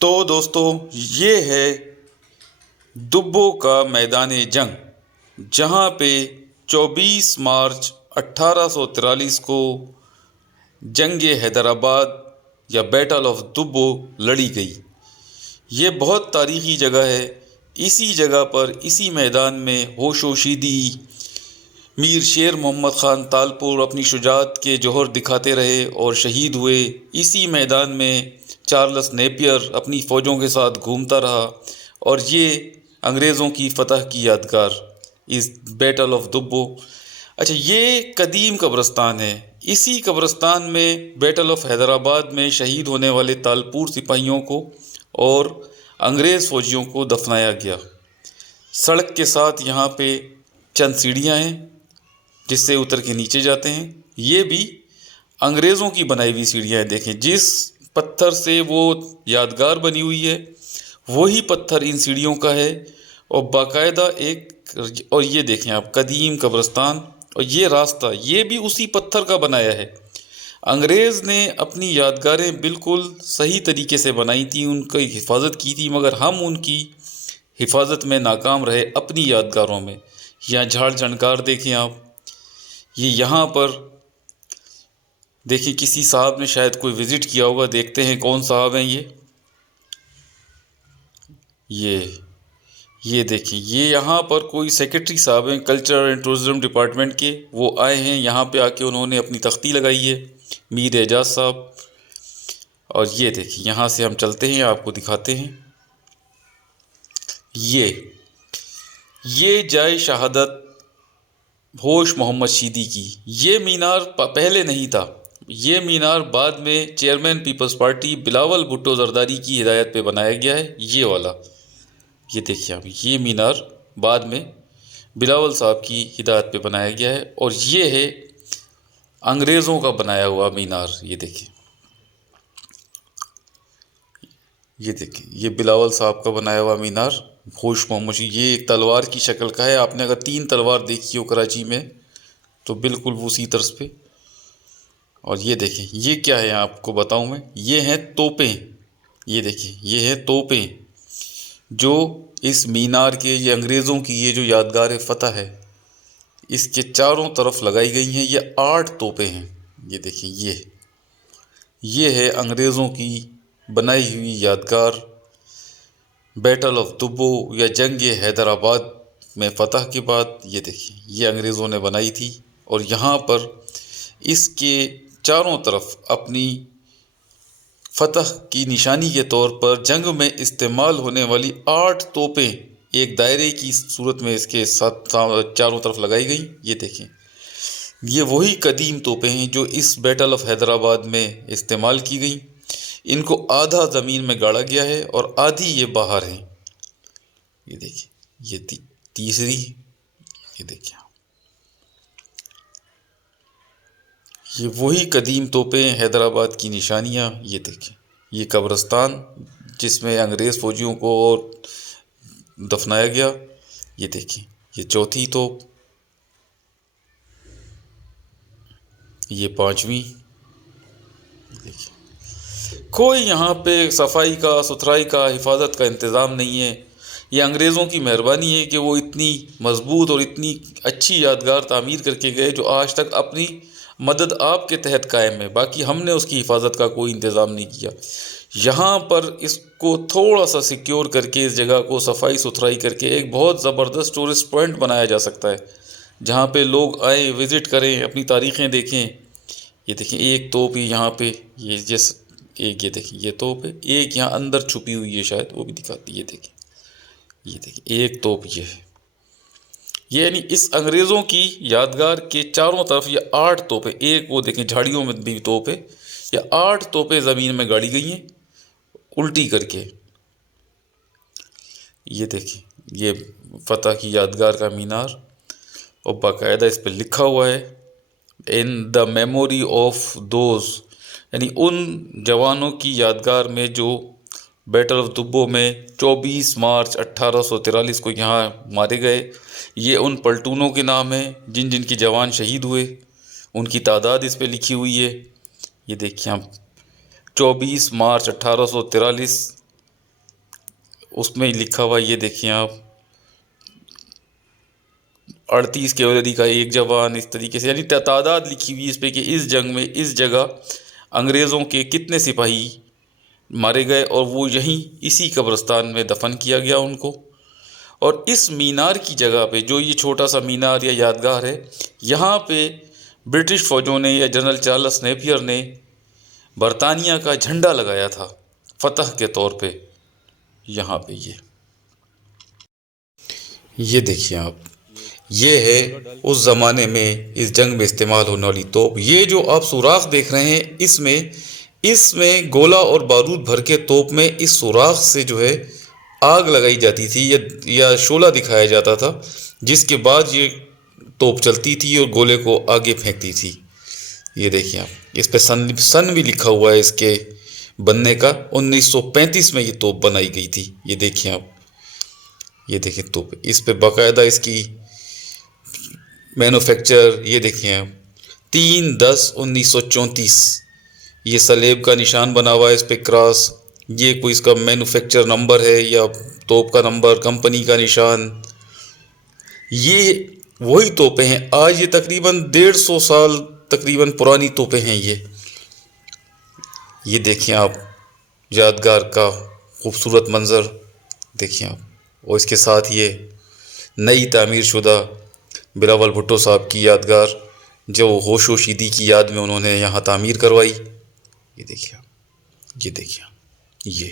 تو دوستو، یہ ہے دبو کا میدان جنگ، جہاں پہ 24 مارچ 1843 کو جنگ حیدرآباد یا بیٹل آف دبو لڑی گئی۔ یہ بہت تاریخی جگہ ہے۔ اسی جگہ پر، اسی میدان میں ہوش و شیدی میر شیر محمد خان تالپور اپنی شجاعت کے جوہر دکھاتے رہے اور شہید ہوئے۔ اسی میدان میں چارلس نیپیئر اپنی فوجوں کے ساتھ گھومتا رہا، اور یہ انگریزوں کی فتح کی یادگار اس بیٹل آف دبو۔ اچھا، یہ قدیم قبرستان ہے۔ اسی قبرستان میں بیٹل آف حیدرآباد میں شہید ہونے والے تالپور سپاہیوں کو اور انگریز فوجیوں کو دفنایا گیا۔ سڑک کے ساتھ یہاں پہ چند سیڑھیاں ہیں جس سے اتر کے نیچے جاتے ہیں۔ یہ بھی انگریزوں کی بنائی ہوئی سیڑھیاں ہیں۔ دیکھیں، جس پتھر سے وہ یادگار بنی ہوئی ہے وہی پتھر ان سیڑھیوں کا ہے، اور باقاعدہ اور یہ دیکھیں آپ، قدیم قبرستان، اور یہ راستہ یہ بھی اسی پتھر کا بنایا ہے۔ انگریز نے اپنی یادگاریں بالکل صحیح طریقے سے بنائی تھیں، ان کی حفاظت کی تھی، مگر ہم ان کی حفاظت میں ناکام رہے اپنی یادگاروں میں۔ یہاں جھاڑ جھنکار دیکھیں آپ، یہ یہاں پر دیکھیں کسی صاحب نے شاید کوئی وزٹ کیا ہوگا، دیکھتے ہیں کون صاحب ہیں یہ دیکھیں، یہ یہاں پر کوئی سیکرٹری صاحب ہیں کلچر اینڈ ٹورزم ڈپارٹمنٹ کے، وہ آئے ہیں یہاں پہ آ کے انہوں نے اپنی تختی لگائی ہے، میر اعجاز صاحب۔ اور یہ دیکھیں، یہاں سے ہم چلتے ہیں، آپ کو دکھاتے ہیں یہ جائے شہادت ہوش محمد شیدی کی۔ یہ مینار پہلے نہیں تھا، یہ مینار بعد میں chairman Peoples Party Bilawal Bhutto Zardari کی ہدایت پہ بنایا گیا ہے، یہ والا۔ یہ دیکھیے آپ، یہ مینار بعد میں بلاول صاحب کی ہدایت پہ بنایا گیا ہے، اور یہ ہے انگریزوں کا بنایا ہوا مینار۔ یہ دیکھیں یہ بلاول صاحب کا بنایا ہوا مینار ہوش محمد شیدی۔ یہ ایک تلوار کی شکل کا ہے۔ آپ نے اگر 3 تلوار دیکھی ہو کراچی میں تو بالکل اسی طرز پہ۔ اور یہ دیکھیں، یہ کیا ہے آپ کو بتاؤں میں، یہ ہیں توپیں۔ یہ دیکھیں، یہ ہیں توپیں جو اس مینار کے، یہ انگریزوں کی یہ جو یادگار فتح ہے اس کے چاروں طرف لگائی گئی ہیں۔ یہ 8 توپیں ہیں۔ یہ دیکھیں، یہ ہے انگریزوں کی بنائی ہوئی یادگار بیٹل آف دبو یا جنگ حیدرآباد میں فتح کے بعد۔ یہ دیکھیں، یہ انگریزوں نے بنائی تھی، اور یہاں پر اس کے چاروں طرف اپنی فتح کی نشانی کے طور پر جنگ میں استعمال ہونے والی 8 توپیں ایک دائرے کی صورت میں اس کے ساتھ چاروں طرف لگائی گئی۔ یہ دیکھیں، یہ وہی قدیم توپیں ہیں جو اس بیٹل آف حیدرآباد میں استعمال کی گئیں۔ ان کو آدھا زمین میں گاڑا گیا ہے اور آدھی یہ باہر ہیں۔ یہ دیکھیں، یہ تیسری، یہ دیکھیں، یہ وہی قدیم توپیں، حیدرآباد کی نشانیاں۔ یہ دیکھیں، یہ قبرستان جس میں انگریز فوجیوں کو اور دفنایا گیا۔ یہ دیکھیں، یہ چوتھی توپ، یہ 5ویں۔ دیکھیں، کوئی یہاں پہ صفائی کا، ستھرائی کا، حفاظت کا انتظام نہیں ہے۔ یہ انگریزوں کی مہربانی ہے کہ وہ اتنی مضبوط اور اتنی اچھی یادگار تعمیر کر کے گئے جو آج تک اپنی مدد آپ کے تحت قائم ہے، باقی ہم نے اس کی حفاظت کا کوئی انتظام نہیں کیا۔ یہاں پر اس کو تھوڑا سا سیکیور کر کے، اس جگہ کو صفائی ستھرائی کر کے ایک بہت زبردست ٹورسٹ پوائنٹ بنایا جا سکتا ہے، جہاں پہ لوگ آئیں، وزٹ کریں، اپنی تاریخیں دیکھیں۔ یہ دیکھیں، ایک توپ یہاں پہ، یہ یہ دیکھیں، یہ توپ ہے، ایک یہاں اندر چھپی ہوئی ہے، شاید وہ بھی دکھاتی ہے۔ یہ دیکھیں ایک توپ یہ ہے، یعنی اس انگریزوں کی یادگار کے چاروں طرف یہ 8 توپیں، ایک وہ دیکھیں جھاڑیوں میں بھی توپ ہے، یہ 8 توپیں زمین میں گاڑی گئی ہیں الٹی کر کے۔ یہ دیکھیں، یہ فتح کی یادگار کا مینار، اور باقاعدہ اس پہ لکھا ہوا ہے ان دا میموری آف دوز، یعنی ان جوانوں کی یادگار میں جو بیٹل آف دبو میں 24 مارچ 1843 کو یہاں مارے گئے۔ یہ ان پلٹونوں کے نام ہیں جن جن کے جوان شہید ہوئے، ان کی تعداد اس پہ لکھی ہوئی ہے۔ یہ دیکھیں آپ، 24 مارچ 1843 اس میں لکھا ہوا یہ دیکھیں آپ 38 کیولری کا ایک جوان، اس طریقے سے، یعنی تعداد لکھی ہوئی اس پہ کہ اس جنگ میں اس جگہ انگریزوں کے کتنے سپاہی مارے گئے، اور وہ یہیں اسی قبرستان میں دفن کیا گیا ان کو۔ اور اس مینار کی جگہ پہ جو یہ چھوٹا سا مینار یا یادگار ہے، یہاں پہ برٹش فوجوں نے یا جنرل چارلس نیپیئر نے برطانیہ کا جھنڈا لگایا تھا فتح کے طور پہ۔ یہاں پہ یہ دیکھیے آپ، یہ ہے اس زمانے میں اس جنگ میں استعمال ہونے والی توپ۔ یہ جو آپ سوراخ دیکھ رہے ہیں، اس میں گولا اور بارود بھر کے توپ میں اس سوراخ سے جو ہے آگ لگائی جاتی تھی یا شعلہ دکھایا جاتا تھا، جس کے بعد یہ توپ چلتی تھی اور گولے کو آگے پھینکتی تھی۔ یہ دیکھیں آپ، اس پہ سن بھی لکھا ہوا ہے اس کے بننے کا، 1935 میں یہ توپ بنائی گئی تھی۔ یہ دیکھیں آپ، یہ دیکھیں توپ، اس پہ باقاعدہ اس کی مینوفیکچر، یہ دیکھیں آپ 3/10/1934، یہ سلیب کا نشان بنا ہوا ہے اس پہ کراس، یہ کوئی اس کا مینوفیکچر نمبر ہے یا توپ کا نمبر، کمپنی کا نشان۔ یہ وہی توپیں ہیں، آج یہ تقریباً 150 سال تقریباً پرانی توپیں ہیں یہ دیکھیں آپ، یادگار کا خوبصورت منظر دیکھیں آپ، اور اس کے ساتھ یہ نئی تعمیر شدہ بلاول بھٹو صاحب کی یادگار، جو ہوش و شیدی کی یاد میں انہوں نے یہاں تعمیر کروائی۔ یہ دیکھیں آپ، یہ دیکھیں آپ، یہ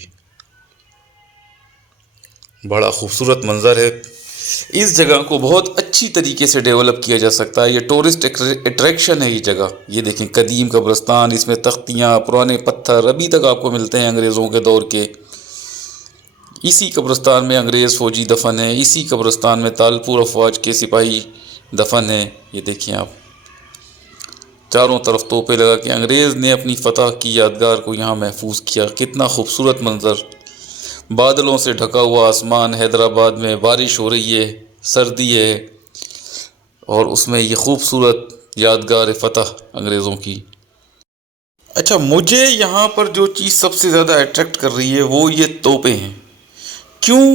بڑا خوبصورت منظر ہے۔ اس جگہ کو بہت اچھی طریقے سے ڈیولپ کیا جا سکتا ہے، یہ ٹورسٹ اٹریکشن ہے یہ جگہ۔ یہ دیکھیں قدیم قبرستان، اس میں تختیاں، پرانے پتھر ابھی تک آپ کو ملتے ہیں انگریزوں کے دور کے۔ اسی قبرستان میں انگریز فوجی دفن ہیں، اسی قبرستان میں تالپور افواج کے سپاہی دفن ہیں۔ یہ دیکھیں آپ، چاروں طرف توپیں لگا کے انگریز نے اپنی فتح کی یادگار کو یہاں محفوظ کیا۔ کتنا خوبصورت منظر، بادلوں سے ڈھکا ہوا آسمان، حیدرآباد میں بارش ہو رہی ہے، سردی ہے، اور اس میں یہ خوبصورت یادگار فتح انگریزوں کی۔ اچھا، مجھے یہاں پر جو چیز سب سے زیادہ اٹریکٹ کر رہی ہے وہ یہ توپیں ہیں۔ کیوں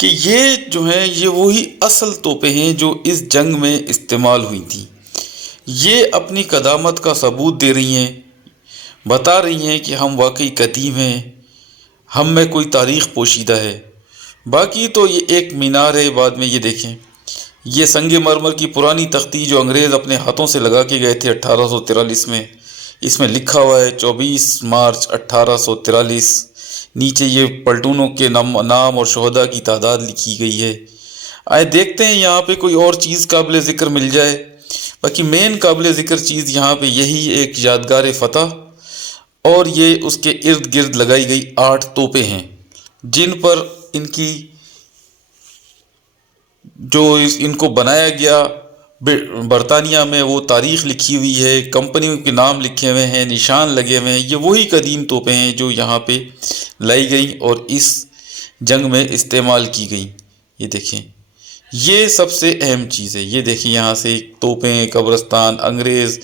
کہ یہ جو ہیں یہ وہی اصل توپیں ہیں جو اس جنگ میں استعمال ہوئی تھیں۔ یہ اپنی قدامت کا ثبوت دے رہی ہیں، بتا رہی ہیں کہ ہم واقعی قدیم ہیں، ہم میں کوئی تاریخ پوشیدہ ہے۔ باقی تو یہ ایک مینار ہے، بعد میں یہ دیکھیں، یہ سنگ مرمر کی پرانی تختی جو انگریز اپنے ہاتھوں سے لگا کے گئے تھے 1843 میں، اس میں لکھا ہوا ہے 24 مارچ 1843۔ نیچے یہ پلٹونوں کے نام اور شہداء کی تعداد لکھی گئی ہے۔ آئے دیکھتے ہیں یہاں پہ کوئی اور چیز قابل ذکر مل جائے۔ باقی مین قابل ذکر چیز یہاں پہ یہی ایک یادگار فتح، اور یہ اس کے ارد گرد لگائی گئی 8 توپیں ہیں، جن پر ان کو بنایا گیا برطانیہ میں وہ تاریخ لکھی ہوئی ہے، کمپنیوں کے نام لکھے ہوئے ہیں، نشان لگے ہوئے ہیں۔ یہ وہی قدیم توپیں ہیں جو یہاں پہ لائی گئیں اور اس جنگ میں استعمال کی گئیں۔ یہ دیکھیں، یہ سب سے اہم چیز ہے۔ یہ دیکھیں یہاں سے توپیں، قبرستان، انگریز،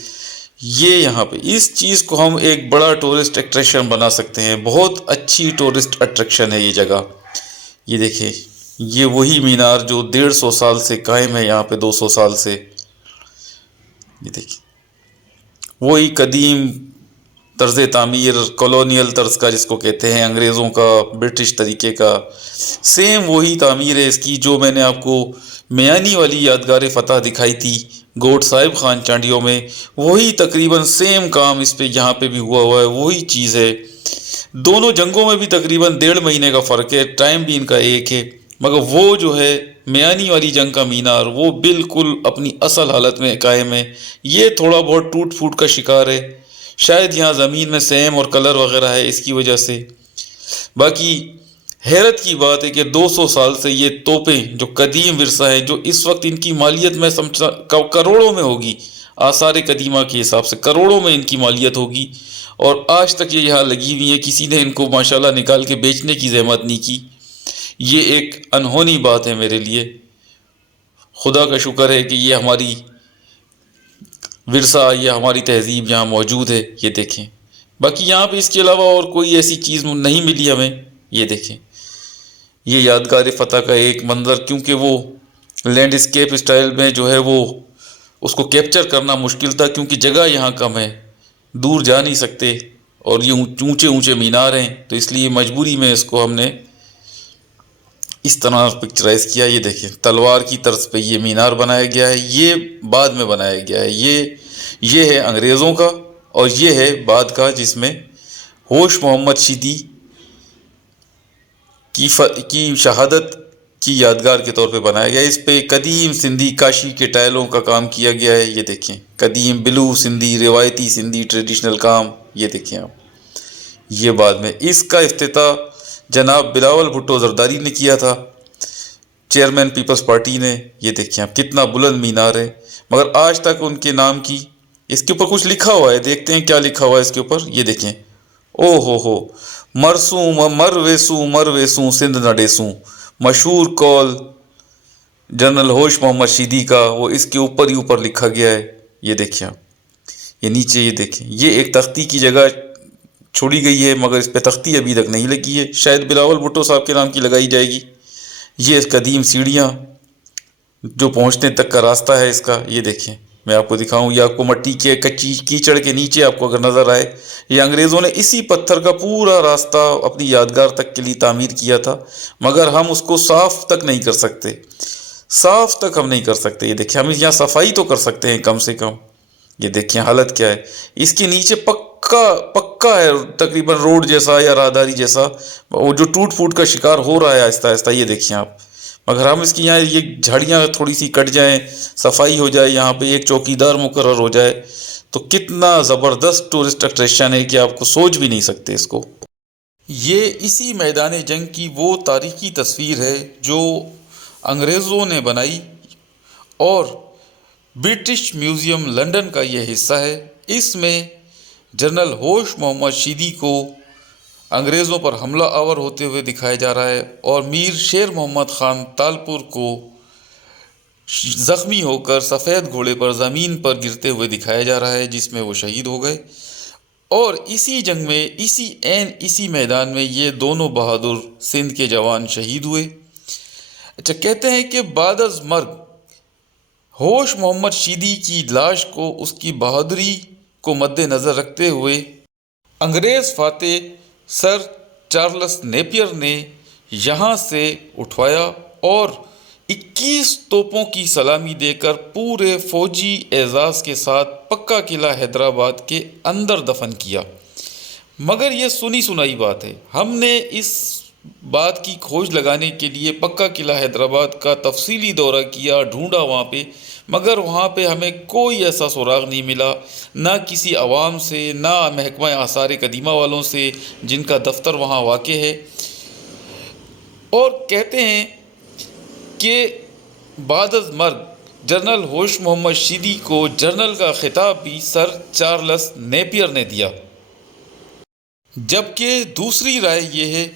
یہ یہاں پہ اس چیز کو ہم ایک بڑا ٹورسٹ اٹریکشن بنا سکتے ہیں۔ بہت اچھی ٹورسٹ اٹریکشن ہے یہ جگہ۔ یہ دیکھیں، یہ وہی مینار جو 150 سال سے قائم ہے یہاں پہ، 200 سال سے۔ یہ دیکھیں، وہی قدیم طرز تعمیر، کالونیل طرز کا جس کو کہتے ہیں، انگریزوں کا، برٹش طریقے کا، سیم وہی تعمیر ہے اس کی جو میں نے آپ کو میانی والی یادگار فتح دکھائی تھی گوٹ صاحب خان چانڈیوں میں، وہی تقریباً سیم کام اس پہ یہاں پہ بھی ہوا ہے، وہی چیز ہے۔ دونوں جنگوں میں بھی تقریباً 1.5 مہینے کا فرق ہے، ٹائم بھی ان کا ایک ہے، مگر وہ جو ہے میانی والی جنگ کا مینار وہ بالکل اپنی اصل حالت میں قائم ہے۔ یہ تھوڑا بہت ٹوٹ پھوٹ کا شکار ہے، شاید یہاں زمین میں سیم اور کلر وغیرہ ہے اس کی وجہ سے۔ باقی حیرت کی بات ہے کہ 200 سال سے یہ توپیں جو قدیم ورثہ ہیں، جو اس وقت ان کی مالیت میں سمجھتا کروڑوں میں ہوگی، آثار قدیمہ کے حساب سے کروڑوں میں ان کی مالیت ہوگی، اور آج تک یہ یہاں لگی ہوئی ہیں، کسی نے ان کو ماشاءاللہ نکال کے بیچنے کی زحمت نہیں کی۔ یہ ایک انہونی بات ہے میرے لیے۔ خدا کا شکر ہے کہ یہ ہماری ورثہ، یہ ہماری تہذیب یہاں موجود ہے۔ یہ دیکھیں، باقی یہاں پہ اس کے علاوہ اور کوئی ایسی چیز نہیں ملی ہمیں۔ یہ دیکھیں، یہ یادگار فتح کا ایک منظر، کیونکہ وہ لینڈسکیپ اسٹائل میں جو ہے وہ اس کو کیپچر کرنا مشکل تھا، کیونکہ جگہ یہاں کم ہے، دور جا نہیں سکتے، اور یہ اونچے اونچے مینار ہیں، تو اس لیے مجبوری میں اس کو ہم نے اس طرح پکچرائز کیا۔ یہ دیکھیں تلوار کی طرز پہ یہ مینار بنایا گیا ہے، یہ بعد میں بنایا گیا ہے، یہ ہے انگریزوں کا، اور یہ ہے بعد کا جس میں ہوش محمد شیدی کی شہادت کی یادگار کے طور پہ بنایا گیا ہے۔ اس پہ قدیم سندھی کاشی کے ٹائلوں کا کام کیا گیا ہے، یہ دیکھیں قدیم بلو سندھی، روایتی سندھی ٹریڈیشنل کام، یہ دیکھیں آپ۔ یہ بعد میں اس کا افتتاح جناب بلاول بھٹو زرداری نے کیا تھا، چیئرمین پیپلز پارٹی نے۔ یہ دیکھیں آپ کتنا بلند مینار ہے، مگر آج تک ان کے نام کی اس کے اوپر کچھ لکھا ہوا ہے، دیکھتے ہیں کیا لکھا ہوا ہے اس کے اوپر۔ یہ دیکھیں، او ہو مرسوں مر ویسوں سندھ نہ ڈیسوں، مشہور کال جنرل ہوش محمد شیدی کا، وہ اس کے اوپر ہی اوپر لکھا گیا ہے۔ یہ دیکھیں آپ، یہ نیچے یہ دیکھیں، یہ ایک تختی کی جگہ چھوڑی گئی ہے، مگر اس پہ تختی ابھی تک نہیں لگی ہے، شاید بلاول بھٹو صاحب کے نام کی لگائی جائے گی۔ یہ قدیم سیڑھیاں جو پہنچنے تک کا راستہ ہے اس کا، یہ دیکھیں میں آپ کو دکھاؤں، یہ آپ کو مٹی کے کچی کیچڑ کے نیچے آپ کو اگر نظر آئے، یہ انگریزوں نے اسی پتھر کا پورا راستہ اپنی یادگار تک کے لیے تعمیر کیا تھا، مگر ہم اس کو صاف تک نہیں کر سکتے، صاف تک ہم نہیں کر سکتے۔ یہ دیکھیں ہم یہاں صفائی تو کر سکتے ہیں کم سے کم۔ یہ دیکھیں حالت کیا ہے، اس کے نیچے پکا ہے تقریباً روڈ جیسا یا راہداری جیسا، وہ جو ٹوٹ پھوٹ کا شکار ہو رہا ہے آہستہ آہستہ۔ یہ دیکھیں آپ، مگر ہم اس کی یہاں یہ جھاڑیاں تھوڑی سی کٹ جائیں، صفائی ہو جائے، یہاں پہ ایک چوکیدار مقرر ہو جائے، تو کتنا زبردست ٹورسٹ اٹریکشن ہے کہ آپ کو سوچ بھی نہیں سکتے اس کو۔ یہ اسی میدان جنگ کی وہ تاریخی تصویر ہے جو انگریزوں نے بنائی، اور برٹش میوزیم لندن کا یہ حصہ ہے۔ اس میں جنرل ہوش محمد شیدی کو انگریزوں پر حملہ آور ہوتے ہوئے دکھایا جا رہا ہے، اور میر شیر محمد خان تالپور کو زخمی ہو کر سفید گھوڑے پر زمین پر گرتے ہوئے دکھایا جا رہا ہے، جس میں وہ شہید ہو گئے۔ اور اسی جنگ میں اسی میدان میں یہ دونوں بہادر سندھ کے جوان شہید ہوئے۔ اچھا، کہتے ہیں کہ بعد از مرگ ہوش محمد شیدی کی لاش کو اس کی بہادری کو مد نظر رکھتے ہوئے انگریز فاتح سر چارلس نیپیر نے یہاں سے اٹھوایا اور 21 توپوں کی سلامی دے کر پورے فوجی اعزاز کے ساتھ پکا قلعہ حیدرآباد کے اندر دفن کیا۔ مگر یہ سنی سنائی بات ہے، ہم نے اس بات کی کھوج لگانے کے لیے پکا قلعہ حیدرآباد کا تفصیلی دورہ کیا، ڈھونڈا وہاں پہ، مگر وہاں پہ ہمیں کوئی ایسا سراغ نہیں ملا، نہ کسی عوام سے، نہ محکمہ آثار قدیمہ والوں سے جن کا دفتر وہاں واقع ہے۔ اور کہتے ہیں کہ بعد از مرگ جنرل ہوش محمد شیدی کو جنرل کا خطاب بھی سر چارلس نیپیر نے دیا، جبکہ دوسری رائے یہ ہے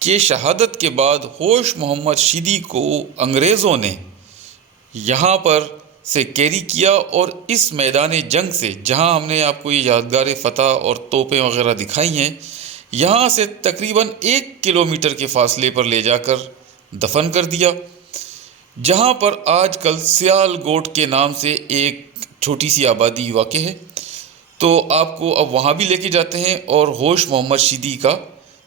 کہ شہادت کے بعد ہوش محمد شیدی کو انگریزوں نے یہاں پر سے کیری کیا، اور اس میدان جنگ سے، جہاں ہم نے آپ کو یہ یادگار فتح اور توپیں وغیرہ دکھائی ہیں، یہاں سے تقریباً 1 کلومیٹر کے فاصلے پر لے جا کر دفن کر دیا، جہاں پر آج کل سیال گوٹ کے نام سے ایک چھوٹی سی آبادی واقع ہے۔ تو آپ کو اب وہاں بھی لے کے جاتے ہیں اور ہوش محمد شیدی کا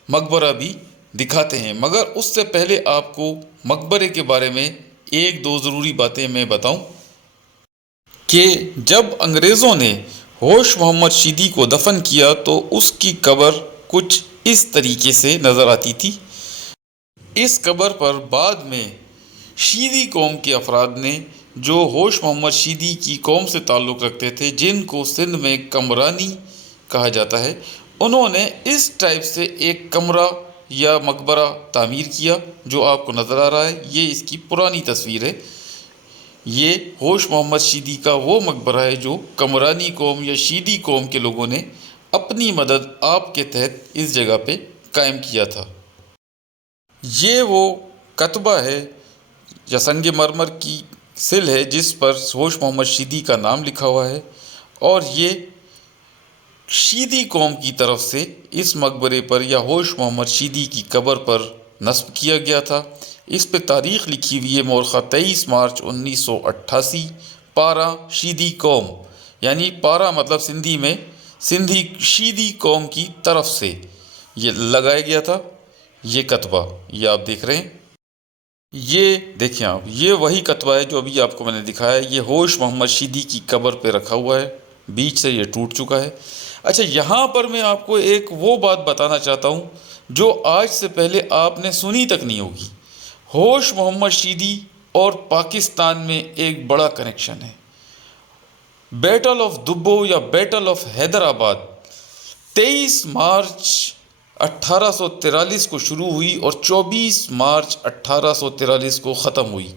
مقبرہ بھی دکھاتے ہیں، مگر اس سے پہلے آپ کو مقبرے کے بارے میں 1-2 ضروری باتیں میں بتاؤں کہ جب انگریزوں نے ہوش محمد شیدی کو دفن کیا تو اس کی قبر کچھ اس طریقے سے نظر آتی تھی۔ اس قبر پر بعد میں شیدی قوم کے افراد نے، جو ہوش محمد شیدی کی قوم سے تعلق رکھتے تھے، جن کو سندھ میں کمرانی کہا جاتا ہے، انہوں نے اس ٹائپ سے ایک کمرہ یا مقبرہ تعمیر کیا جو آپ کو نظر آ رہا ہے۔ یہ اس کی پرانی تصویر ہے، یہ ہوش محمد شیدی کا وہ مقبرہ ہے جو کمرانی قوم یا شیدی قوم کے لوگوں نے اپنی مدد آپ کے تحت اس جگہ پہ قائم کیا تھا۔ یہ وہ کتبہ ہے یا سنگ مرمر کی سل ہے جس پر ہوش محمد شیدی کا نام لکھا ہوا ہے، اور یہ شیدی قوم کی طرف سے اس مقبرے پر یا ہوش محمد شیدی کی قبر پر نصب کیا گیا تھا۔ اس پہ تاریخ لکھی ہوئی ہے مورخہ 23 مارچ 1988، پارا شیدی قوم، یعنی پارا مطلب سندھی میں سندھی شیدی قوم کی طرف سے یہ لگایا گیا تھا یہ کتبہ، یہ آپ دیکھ رہے ہیں۔ یہ دیکھیں آپ، یہ وہی کتبہ ہے جو ابھی آپ کو میں نے دکھایا ہے۔ یہ ہوش محمد شیدی کی قبر پہ رکھا ہوا ہے، بیچ سے یہ ٹوٹ چکا ہے۔ اچھا، یہاں پر میں آپ کو ایک وہ بات بتانا چاہتا ہوں جو آج سے پہلے آپ نے سنی تک نہیں ہوگی۔ ہوش محمد شیدی اور پاکستان میں ایک بڑا کنیکشن ہے۔ بیٹل آف دبو یا بیٹل آف حیدرآباد 23 مارچ 1843 کو شروع ہوئی اور 24 مارچ 1843 کو ختم ہوئی،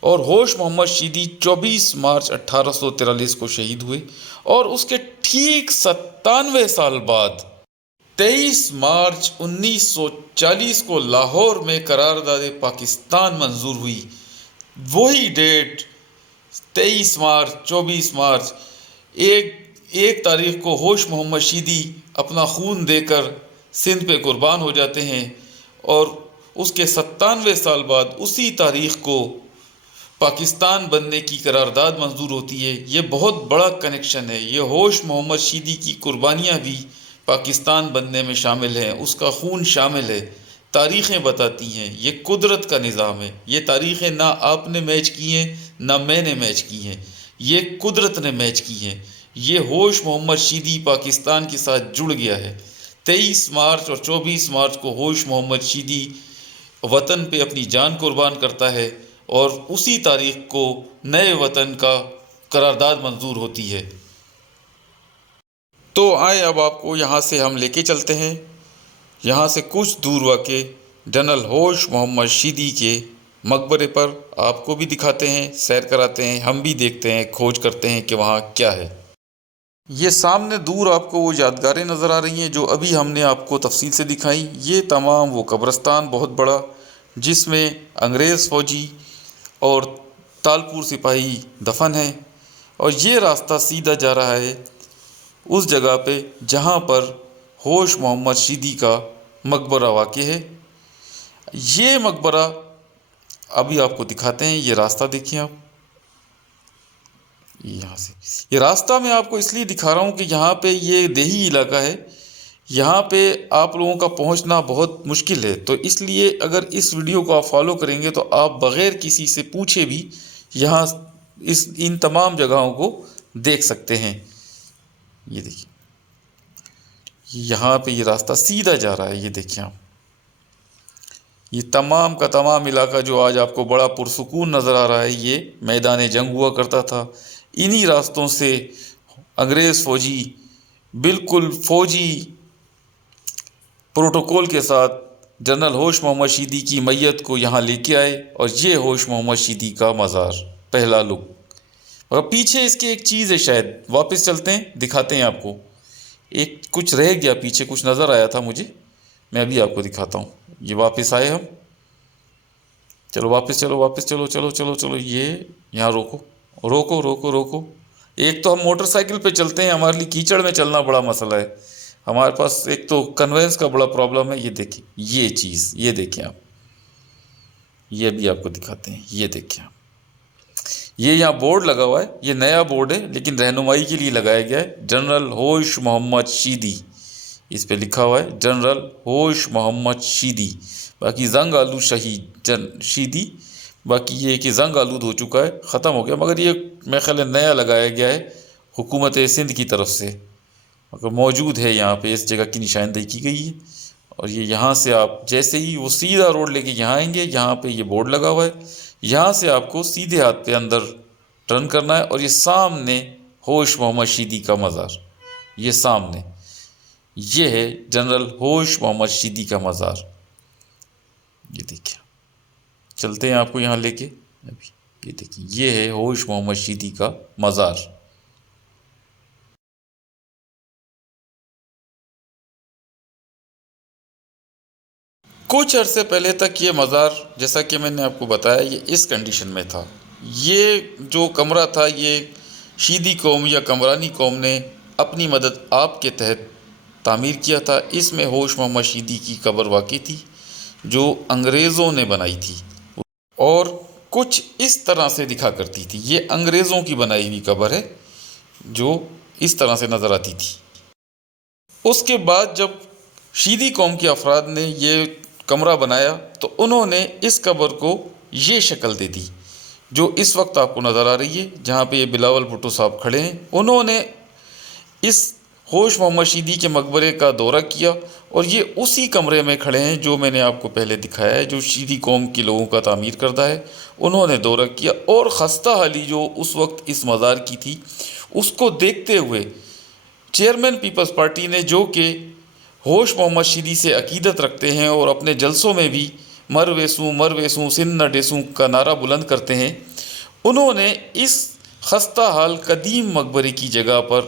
اور ہوش محمد شیدی 24 مارچ 1843 کو شہید ہوئے، اور اس کے ٹھیک 97 سال بعد 23 مارچ 1940 کو لاہور میں قرارداد پاکستان منظور ہوئی۔ وہی ڈیٹ 23 مارچ 24 مارچ ایک تاریخ کو ہوش محمد شیدی اپنا خون دے کر سندھ پہ قربان ہو جاتے ہیں، اور اس کے 97 سال بعد اسی تاریخ کو پاکستان بننے کی قرارداد منظور ہوتی ہے۔ یہ بہت بڑا کنیکشن ہے۔ یہ ہوش محمد شیدی کی قربانیاں بھی پاکستان بننے میں شامل ہیں، اس کا خون شامل ہے۔ تاریخیں بتاتی ہیں، یہ قدرت کا نظام ہے۔ یہ تاریخیں نہ آپ نے میچ کی ہیں نہ میں نے میچ کی ہیں، یہ قدرت نے میچ کی ہیں۔ یہ ہوش محمد شیدی پاکستان کے ساتھ جڑ گیا ہے۔ 23 مارچ اور 24 مارچ کو ہوش محمد شیدی وطن پہ اپنی جان قربان کرتا ہے، اور اسی تاریخ کو نئے وطن کا قرارداد منظور ہوتی ہے۔ تو آئے اب آپ کو یہاں سے ہم لے کے چلتے ہیں، یہاں سے کچھ دور واقع جنرل ہوش محمد شیدی کے مقبرے پر، آپ کو بھی دکھاتے ہیں، سیر کراتے ہیں، ہم بھی دیکھتے ہیں، کھوج کرتے ہیں کہ وہاں کیا ہے۔ یہ سامنے دور آپ کو وہ یادگاریں نظر آ رہی ہیں جو ابھی ہم نے آپ کو تفصیل سے دکھائی۔ یہ تمام وہ قبرستان بہت بڑا جس میں انگریز فوجی اور تالپور سپاہی دفن ہیں، اور یہ راستہ سیدھا جا رہا ہے اس جگہ پہ جہاں پر ہوش محمد شیدی کا مقبرہ واقع ہے۔ یہ مقبرہ ابھی آپ کو دکھاتے ہیں، یہ راستہ دیکھیں آپ، یہاں سے یہ راستہ میں آپ کو اس لیے دکھا رہا ہوں کہ یہاں پہ یہ دیہی علاقہ ہے، یہاں پہ آپ لوگوں کا پہنچنا بہت مشکل ہے، تو اس لیے اگر اس ویڈیو کو آپ فالو کریں گے تو آپ بغیر کسی سے پوچھے بھی یہاں ان تمام جگہوں کو دیکھ سکتے ہیں۔ یہ دیکھیں، یہاں پہ یہ راستہ سیدھا جا رہا ہے، یہ دیکھیں آپ، یہ تمام کا تمام علاقہ جو آج آپ کو بڑا پرسکون نظر آ رہا ہے، یہ میدان جنگ ہوا کرتا تھا۔ انہی راستوں سے انگریز فوجی بالکل فوجی پروٹوکول کے ساتھ جنرل ہوش محمد شیدی کی میت کو یہاں لے کے آئے، اور یہ ہوش محمد شیدی کا مزار پہلا لک۔ اور پیچھے اس کی ایک چیز ہے، شاید واپس چلتے ہیں، دکھاتے ہیں آپ کو۔ ایک کچھ رہ گیا پیچھے، کچھ نظر آیا تھا مجھے، میں ابھی آپ کو دکھاتا ہوں۔ یہ واپس آئے ہم، چلو واپس چلو، واپس چلو، چلو چلو چلو، یہ یہاں روکو روکو روکو روکو۔ ایک تو ہم موٹر سائیکل پہ چلتے ہیں، ہمارے لیے کیچڑ میں چلنا بڑا مسئلہ ہے، ہمارے پاس ایک تو کنوینس کا بڑا پرابلم ہے۔ یہ دیکھیں یہ چیز، یہ دیکھیں آپ، یہ بھی آپ کو دکھاتے ہیں، یہ دیکھیں آپ، یہ یہاں بورڈ لگا ہوا ہے، یہ نیا بورڈ ہے لیکن رہنمائی کے لیے لگایا گیا ہے، جنرل ہوش محمد شیدی، اس پہ لکھا ہوا ہے جنرل ہوش محمد شیدی۔ باقی زنگ آلود شہید شیدی، باقی یہ کہ زنگ آلود ہو چکا ہے، ختم ہو گیا، مگر یہ میرے خیال ہے نیا لگایا گیا ہے حکومت سندھ کی طرف سے، مگر موجود ہے یہاں پہ، اس جگہ کی نشاندہی کی گئی ہے۔ اور یہ یہاں سے آپ جیسے ہی وہ سیدھا روڈ لے کے یہاں آئیں گے، یہاں پہ یہ بورڈ لگا ہوا ہے، یہاں سے آپ کو سیدھے ہاتھ پہ اندر ٹرن کرنا ہے، اور یہ سامنے ہوش محمد شیدی کا مزار، یہ سامنے یہ ہے جنرل ہوش محمد شیدی کا مزار۔ یہ دیکھیں، چلتے ہیں آپ کو یہاں لے کے ابھی، یہ دیکھیں یہ ہے ہوش محمد شیدی کا مزار۔ کچھ عرصے پہلے تک یہ مزار، جیسا کہ میں نے آپ کو بتایا، یہ اس کنڈیشن میں تھا۔ یہ جو کمرہ تھا یہ شیدی قوم یا کمرانی قوم نے اپنی مدد آپ کے تحت تعمیر کیا تھا۔ اس میں ہوش محمد شیدی کی قبر واقع تھی۔ جو انگریزوں نے بنائی تھی اور کچھ اس طرح سے دکھا کرتی تھی۔ یہ انگریزوں کی بنائی ہوئی قبر ہے جو اس طرح سے نظر آتی تھی۔ اس کے بعد جب شیدی قوم کے افراد نے یہ کمرہ بنایا تو انہوں نے اس قبر کو یہ شکل دے دی جو اس وقت آپ کو نظر آ رہی ہے، جہاں پہ یہ بلاول بھٹو صاحب کھڑے ہیں۔ انہوں نے اس ہوش محمد شیدی کے مقبرے کا دورہ کیا اور یہ اسی کمرے میں کھڑے ہیں جو میں نے آپ کو پہلے دکھایا ہے، جو شیدی قوم کے لوگوں کا تعمیر کردہ ہے۔ انہوں نے دورہ کیا اور خستہ حالی جو اس وقت اس مزار کی تھی اس کو دیکھتے ہوئے چیئرمین پیپلز پارٹی نے، جو کہ ہوش محمد شیدی سے عقیدت رکھتے ہیں اور اپنے جلسوں میں بھی مر ویسوں سن نہ ڈیسوں کا نعرہ بلند کرتے ہیں، انہوں نے اس خستہ حال قدیم مقبرے کی جگہ پر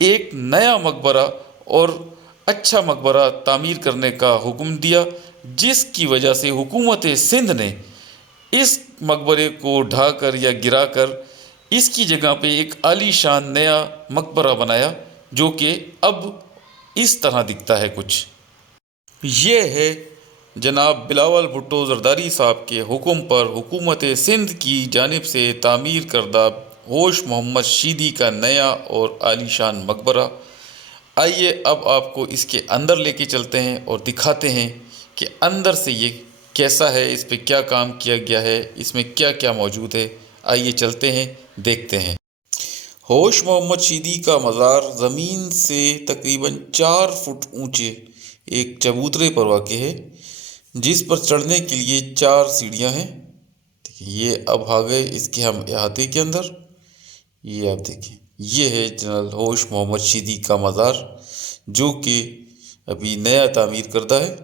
ایک نیا مقبرہ اور اچھا مقبرہ تعمیر کرنے کا حکم دیا، جس کی وجہ سے حکومت سندھ نے اس مقبرے کو ڈھا کر یا گرا کر اس کی جگہ پہ ایک عالی شان نیا مقبرہ بنایا جو کہ اب اس طرح دکھتا ہے کچھ۔ یہ ہے جناب بلاول بھٹو زرداری صاحب کے حکم پر حکومت سندھ کی جانب سے تعمیر کردہ ہوش محمد شیدی کا نیا اور عالی شان مقبرہ۔ آئیے اب آپ کو اس کے اندر لے کے چلتے ہیں اور دکھاتے ہیں کہ اندر سے یہ کیسا ہے، اس پہ کیا کام کیا گیا ہے، اس میں کیا کیا موجود ہے۔ آئیے چلتے ہیں، دیکھتے ہیں۔ ہوش محمد شیدی کا مزار زمین سے تقریباً 4 فٹ اونچے ایک چبوترے پر واقع ہے، جس پر چڑھنے کے لیے 4 سیڑھیاں ہیں۔ یہ اب آ گئے اس کے ہم احاطے کے اندر۔ یہ آپ دیکھیں، یہ ہے جنرل ہوش محمد شیدی کا مزار جو کہ ابھی نیا تعمیر کردہ ہے۔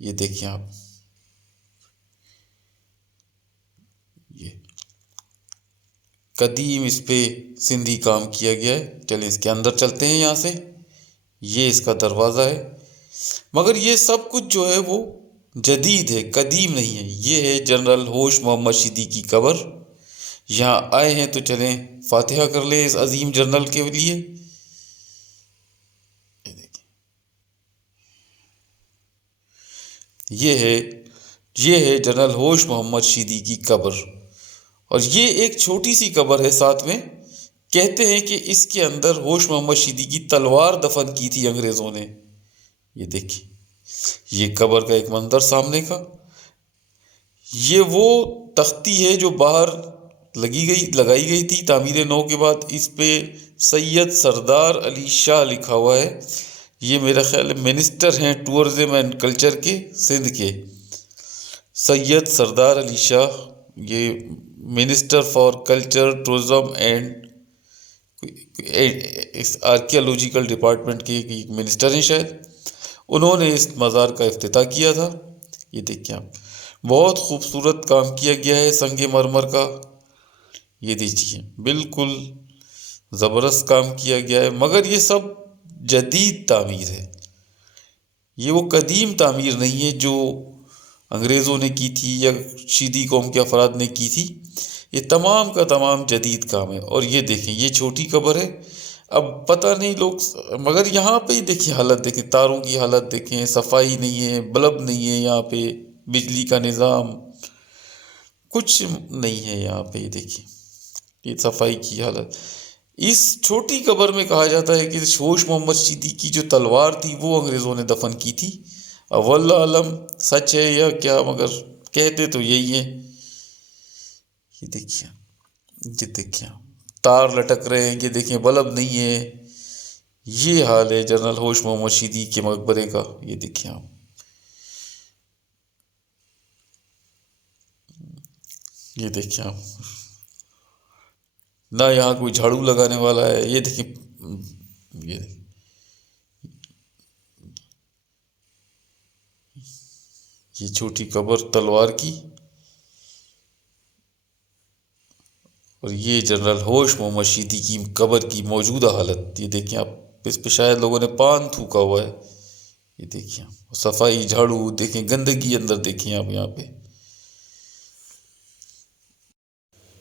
یہ دیکھیں آپ، یہ قدیم اس پہ سندھی کام کیا گیا ہے۔ چلیں اس کے اندر چلتے ہیں یہاں سے۔ یہ اس کا دروازہ ہے، مگر یہ سب کچھ جو ہے وہ جدید ہے، قدیم نہیں ہے۔ یہ ہے جنرل ہوش محمد شیدی کی قبر۔ یہاں آئے ہیں تو چلیں فاتحہ کر لیں اس عظیم جنرل کے لیے۔ یہ ہے جنرل ہوش محمد شیدی کی قبر، اور یہ ایک چھوٹی سی قبر ہے ساتھ میں۔ کہتے ہیں کہ اس کے اندر ہوش محمد شیدی کی تلوار دفن کی تھی انگریزوں نے۔ یہ دیکھیں، یہ قبر کا ایک منظر سامنے کا۔ یہ وہ تختی ہے جو باہر لگائی گئی تھی تعمیر نو کے بعد۔ اس پہ سید سردار علی شاہ لکھا ہوا ہے۔ یہ میرا خیال ہے منسٹر ہیں ٹورزم اینڈ کلچر کے، سندھ کے، سید سردار علی شاہ۔ یہ minister for culture, tourism and archaeological department کے ایک منسٹر ہیں شاید۔ انہوں نے اس مزار کا افتتاح کیا تھا۔ یہ دیکھیں آپ، بہت خوبصورت کام کیا گیا ہے سنگ مرمر کا۔ یہ دیکھیے، بالکل زبردست کام کیا گیا ہے، مگر یہ سب جدید تعمیر ہے۔ یہ وہ قدیم تعمیر نہیں ہے جو انگریزوں نے کی تھی یا شیدی قوم کے افراد نے کی تھی۔ یہ تمام کا تمام جدید کام ہے۔ اور یہ دیکھیں، یہ چھوٹی قبر ہے۔ اب پتہ نہیں لوگ، مگر یہاں پہ ہی دیکھیں حالت، دیکھیں تاروں کی حالت، دیکھیں صفائی نہیں ہے، بلب نہیں ہے یہاں پہ، بجلی کا نظام کچھ نہیں ہے یہاں پہ۔ یہ دیکھیں، یہ صفائی کی حالت۔ اس چھوٹی قبر میں کہا جاتا ہے کہ ہوش محمد شیدی کی جو تلوار تھی وہ انگریزوں نے دفن کی تھی۔ اب واللہ علم سچ ہے یا کیا، مگر کہتے تو یہی ہیں۔ یہ دیکھیں تار لٹک رہے ہیں، یہ دیکھیں بلب نہیں ہے۔ یہ حال ہے جنرل ہوش محمد شیدی کے مقبرے کا۔ یہ دیکھیں آپ، یہ دیکھیں آپ، نہ یہاں کوئی جھاڑو لگانے والا ہے۔ یہ دیکھیں، یہ چھوٹی قبر تلوار کی، اور یہ جنرل ہوش محمد شیدی کی قبر کی موجودہ حالت۔ یہ دیکھیں آپ، اس پہ شاید لوگوں نے پان تھوکا ہوا ہے۔ یہ دیکھیں آپ، صفائی، جھاڑو، دیکھیں گندگی اندر، دیکھیں آپ یہاں پہ۔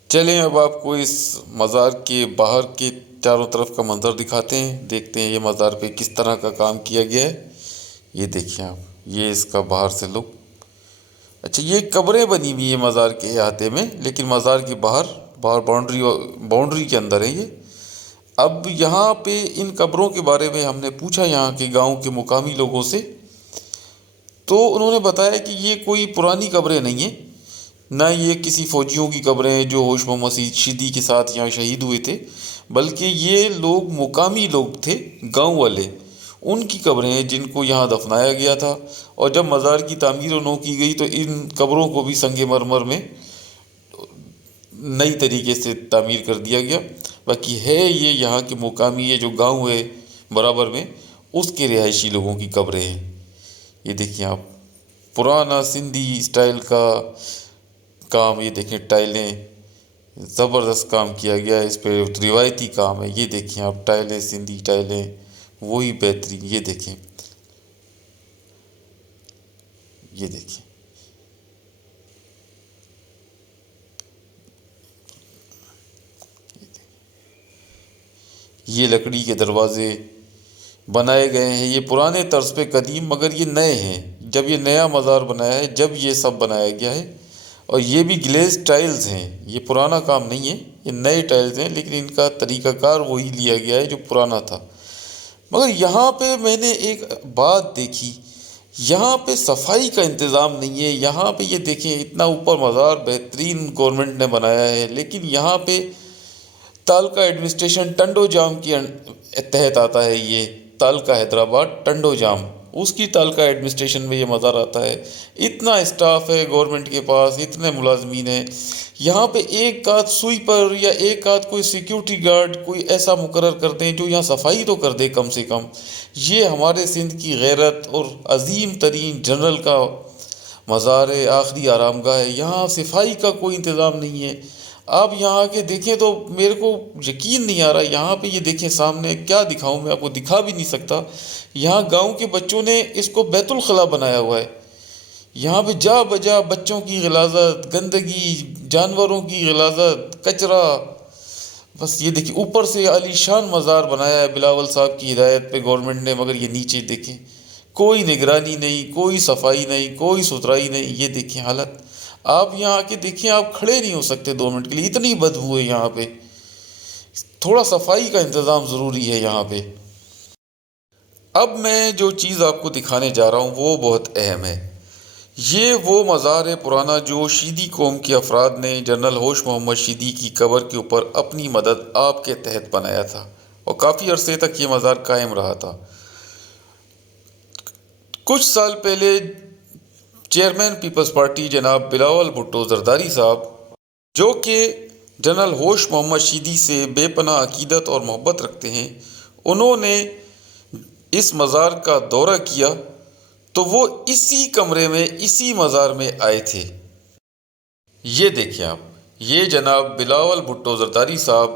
چلیں اب آپ کو اس مزار کے باہر کے چاروں طرف کا منظر دکھاتے ہیں، دیکھتے ہیں یہ مزار پہ کس طرح کا کام کیا گیا ہے۔ یہ دیکھیں آپ، یہ اس کا باہر سے لک۔ اچھا، یہ قبریں بنی ہوئی ہیں مزار کے احاطے میں، لیکن مزار کے باہر باہر باؤنڈری کے اندر ہے یہ۔ اب یہاں پہ ان قبروں کے بارے میں ہم نے پوچھا یہاں کے گاؤں کے مقامی لوگوں سے، تو انہوں نے بتایا کہ یہ کوئی پرانی قبریں نہیں ہیں، نہ یہ کسی فوجیوں کی قبریں ہیں جو ہوش محمد شیدی کے ساتھ یہاں شہید ہوئے تھے، بلکہ یہ لوگ مقامی لوگ تھے، گاؤں والے، ان کی قبریں ہیں جن کو یہاں دفنایا گیا تھا۔ اور جب مزار کی تعمیر انہوں کی گئی تو ان قبروں کو بھی سنگ مرمر میں نئی طریقے سے تعمیر کر دیا گیا۔ باقی ہے یہ یہاں کے مقامی، یہ جو گاؤں ہے برابر میں، اس کے رہائشی لوگوں کی قبریں ہیں۔ یہ دیکھیں آپ، پرانا سندھی اسٹائل کا کام، یہ دیکھیں ٹائلیں، زبردست کام کیا گیا ہے اس پہ، روایتی کام ہے۔ یہ دیکھیں آپ، ٹائلیں، سندھی ٹائلیں، وہی بہترین۔ یہ دیکھیں، یہ دیکھیں، یہ لکڑی کے دروازے بنائے گئے ہیں، یہ پرانے طرز پہ قدیم، مگر یہ نئے ہیں۔ جب یہ نیا مزار بنایا ہے، جب یہ سب بنایا گیا ہے، اور یہ بھی گلیز ٹائلز ہیں، یہ پرانا کام نہیں ہے، یہ نئے ٹائلز ہیں، لیکن ان کا طریقہ کار وہی لیا گیا ہے جو پرانا تھا۔ مگر یہاں پہ میں نے ایک بات دیکھی، یہاں پہ صفائی کا انتظام نہیں ہے۔ یہاں پہ یہ دیکھیں، اتنا اوپر مزار بہترین گورنمنٹ نے بنایا ہے، لیکن یہاں پہ تالکہ ایڈمنسٹریشن ٹنڈو جام کے تحت آتا ہے۔ یہ تالکہ حیدرآباد ٹنڈو جام، اس کی تالکہ ایڈمنسٹریشن میں یہ مزار آتا ہے۔ اتنا اسٹاف ہے گورنمنٹ کے پاس، اتنے ملازمین ہیں، یہاں پہ ایک آدھ سوئیپر یا ایک آدھ کوئی سیکیورٹی گارڈ کوئی ایسا مقرر کر دیں جو یہاں صفائی تو کر دے کم سے کم۔ یہ ہمارے سندھ کی غیرت اور عظیم ترین جنرل کا مزار ہے، آخری آرام گاہ ہے، یہاں صفائی کا کوئی انتظام نہیں ہے۔ آپ یہاں کے دیکھیں تو میرے کو یقین نہیں آ رہا۔ یہاں پہ یہ دیکھیں سامنے، کیا دکھاؤں میں آپ کو، دکھا بھی نہیں سکتا۔ یہاں گاؤں کے بچوں نے اس کو بیت الخلا بنایا ہوا ہے۔ یہاں پہ جا بجا بچوں کی غلاظت، گندگی، جانوروں کی غلاظت، کچرا، بس یہ دیکھیں اوپر سے عالی شان مزار بنایا ہے بلاول صاحب کی ہدایت پہ گورنمنٹ نے، مگر یہ نیچے دیکھیں کوئی نگرانی نہیں، کوئی صفائی نہیں، کوئی ستھرائی نہیں۔ یہ دیکھیں حالت، آپ یہاں آ کے دیکھیں، آپ کھڑے نہیں ہو سکتے 2 منٹ کے لیے، اتنی بدبو ہے یہاں پہ۔ تھوڑا صفائی کا انتظام ضروری ہے یہاں پہ۔ اب میں جو چیز آپ کو دکھانے جا رہا ہوں وہ بہت اہم ہے۔ یہ وہ مزار ہے پرانا جو شیدی قوم کے افراد نے جنرل ہوش محمد شیدی کی قبر کے اوپر اپنی مدد آپ کے تحت بنایا تھا، اور کافی عرصے تک یہ مزار قائم رہا تھا۔ کچھ سال پہلے چیئرمین پیپلز پارٹی جناب بلاول بھٹو زرداری صاحب، جو کہ جنرل ہوش محمد شیدی سے بے پناہ عقیدت اور محبت رکھتے ہیں، انہوں نے اس مزار کا دورہ کیا تو وہ اسی کمرے میں، اسی مزار میں آئے تھے۔ یہ دیکھیں آپ، یہ جناب بلاول بھٹو زرداری صاحب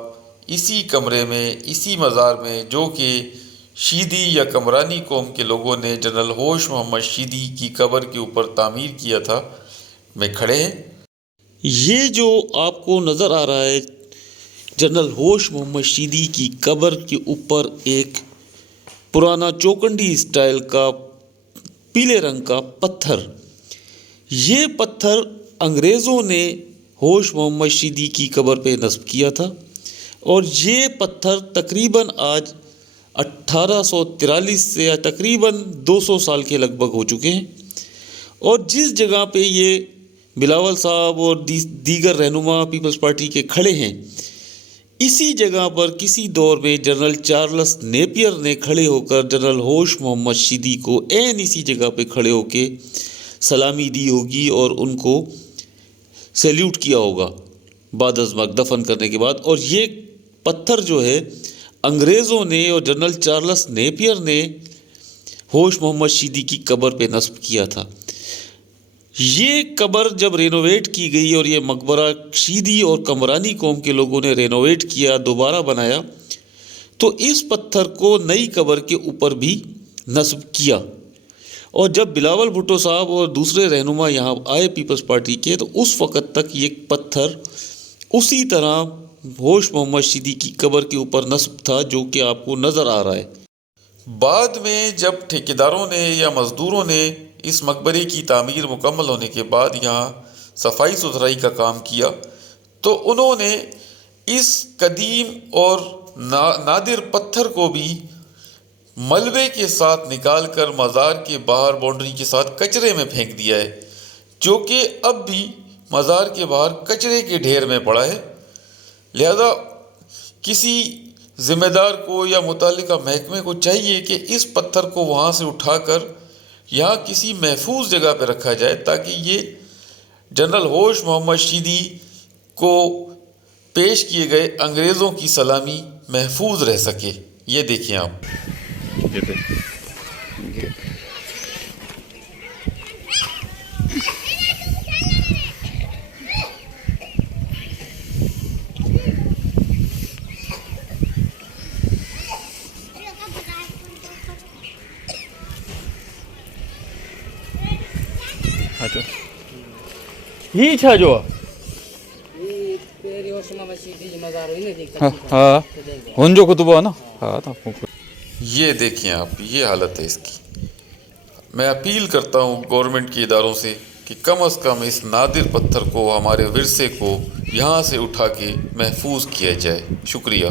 اسی کمرے میں، اسی مزار میں، جو کہ شیدی یا کمرانی قوم کے لوگوں نے جنرل ہوش محمد شیدی کی قبر کے اوپر تعمیر کیا تھا، میں کھڑے ہیں۔ یہ جو آپ کو نظر آ رہا ہے جنرل ہوش محمد شیدی کی قبر کے اوپر ایک پرانا چوکنڈی اسٹائل کا پیلے رنگ کا پتھر، یہ پتھر انگریزوں نے ہوش محمد شیدی کی قبر پہ نصب کیا تھا، اور یہ پتھر تقریباً آج 1843 سے تقریباً 200 سال کے لگ بھگ ہو چکے ہیں۔ اور جس جگہ پہ یہ بلاول صاحب اور دیگر رہنما پیپلز پارٹی کے کھڑے ہیں، اسی جگہ پر کسی دور میں جنرل چارلس نیپیئر نے کھڑے ہو کر جنرل ہوش محمد شیدی کو عین اسی جگہ پہ کھڑے ہو کے سلامی دی ہوگی اور ان کو سیلیوٹ کیا ہوگا بعد از مرگ دفن کرنے کے بعد۔ اور یہ پتھر جو ہے انگریزوں نے اور جنرل چارلس نیپیئر نے ہوش محمد شیدی کی قبر پہ نصب کیا تھا۔ یہ قبر جب رینوویٹ کی گئی اور یہ مقبرہ شیدی اور کمرانی قوم کے لوگوں نے رینوویٹ کیا، دوبارہ بنایا، تو اس پتھر کو نئی قبر کے اوپر بھی نصب کیا۔ اور جب بلاول بھٹو صاحب اور دوسرے رہنما یہاں آئے پیپلز پارٹی کے، تو اس وقت تک یہ پتھر اسی طرح ہوش محمد شیدی کی قبر کے اوپر نصب تھا جو کہ آپ کو نظر آ رہا ہے۔ بعد میں جب ٹھیکیداروں نے یا مزدوروں نے اس مقبرے کی تعمیر مکمل ہونے کے بعد یہاں صفائی ستھرائی کا کام کیا تو انہوں نے اس قدیم اور نادر پتھر کو بھی ملبے کے ساتھ نکال کر مزار کے باہر باؤنڈری کے ساتھ کچرے میں پھینک دیا ہے، جو کہ اب بھی مزار کے باہر کچرے کے ڈھیر میں پڑا ہے۔ لہذا کسی ذمہ دار کو یا متعلقہ محکمے کو چاہیے کہ اس پتھر کو وہاں سے اٹھا کر یہاں کسی محفوظ جگہ پہ رکھا جائے تاکہ یہ جنرل ہوش محمد شیدی کو پیش کیے گئے انگریزوں کی سلامی محفوظ رہ سکے۔ یہ دیکھیں آپ۔ ہی چھا جو ہاں ہن جو کتب ہے نا ہاں۔ یہ دیکھیں آپ، یہ حالت ہے اس کی۔ میں اپیل کرتا ہوں گورنمنٹ کے اداروں سے کہ کم از کم اس نادر پتھر کو، ہمارے ورثے کو یہاں سے اٹھا کے محفوظ کیا جائے۔ شکریہ۔